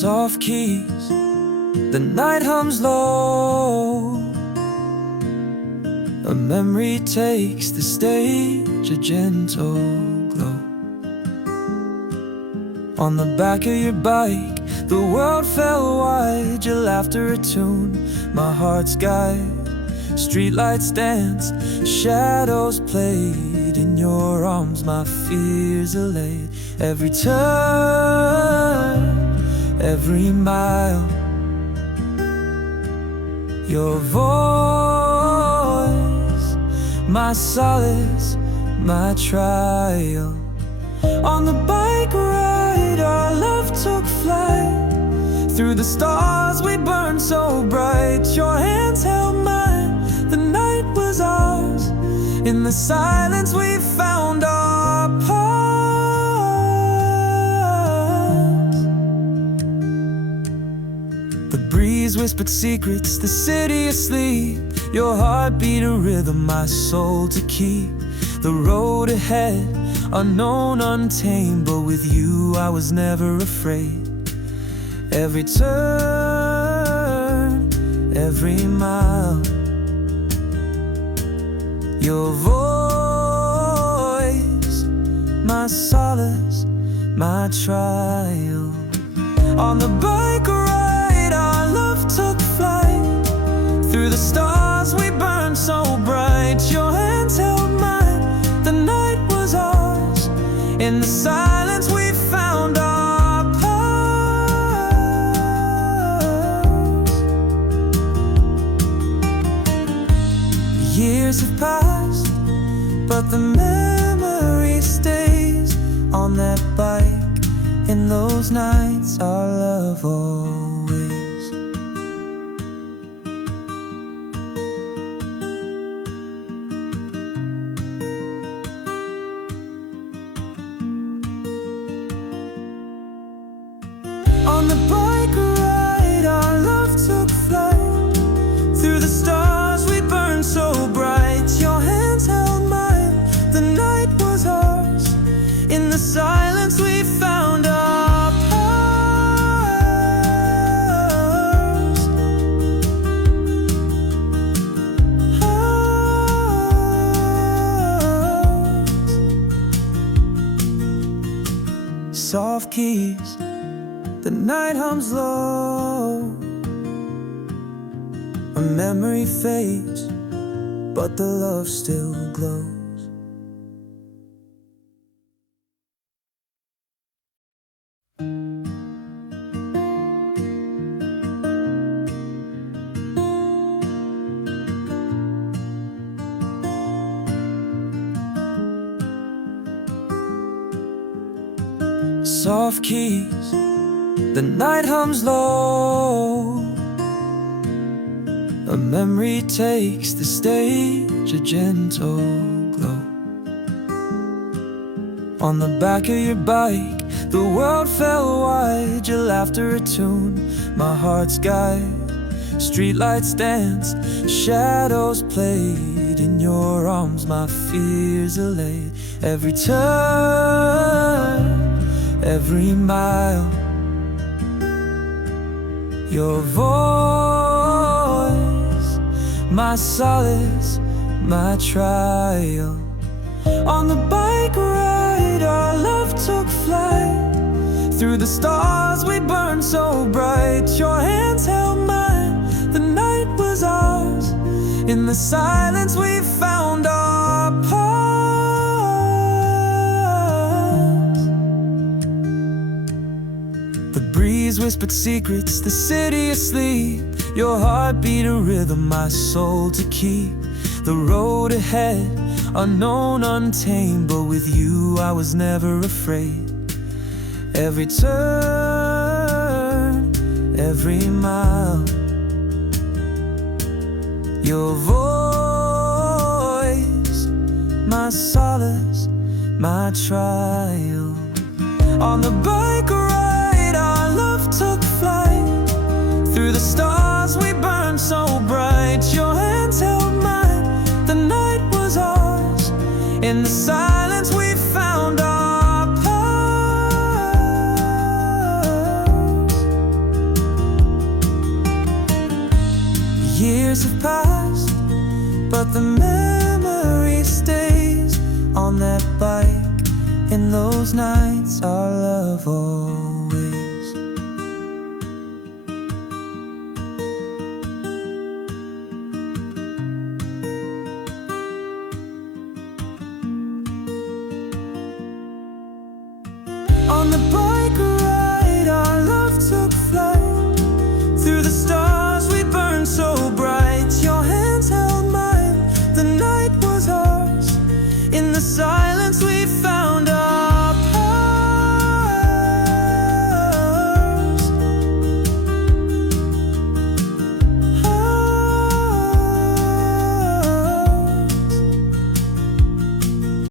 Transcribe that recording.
Soft keys, the night hums low. A memory takes the stage, a gentle glow. On the back of your bike, the world fell wide. Your laughter a tune, my heart's guide. Streetlights dance, shadows played. In your arms my fears allayed. Every turn, every mile, your voice, my solace, my trial. On the bike ride, our love took flight. Through the stars we burned so bright. Your hands held mine, the night was ours. In the silence we found our past. The breeze whispered secrets, the city asleep. Your heartbeat a rhythm, my soul to keep. The road ahead, unknown, untamed, but with you I was never afraid. Every turn, every mile, your voice, my solace, my trial. On the bike ride, our love took flight. Through the stars we burned so bright. Your hands held mine, the night was ours. In the silence we found our past. Years have passed, but the memory stays. On that bike, in those nights, our love always. On the bike ride, our love took flight. Through the stars we burned so bright. Your hands held mine, the night was ours. In the silence we found our past. Soft keys, the night hums low. A memory fades, but the love still glows. Soft keys, the night hums low. A memory takes the stage, a gentle glow. On the back of your bike, the world fell wide. Your laughter a tune, my heart's guide. Streetlights danced, shadows played. In your arms my fears allayed. Every turn, every mile, your voice, my solace, my trial. On the bike ride, our love took flight. Through the stars we burned so bright. Your hands held mine, the night was ours. In the silence we found our past. The breeze whispered secrets, the city asleep. Your heartbeat a rhythm, my soul to keep. The road ahead, unknown, untamed, but with you I was never afraid. Every turn, every mile, your voice, my solace, my trial. On the bike ride, our love took flight. Through the stars we burned so bright. Your hands held mine, the night was ours. In the silence we found our past. Years have passed, but the memory stays on that bike. In those nights our love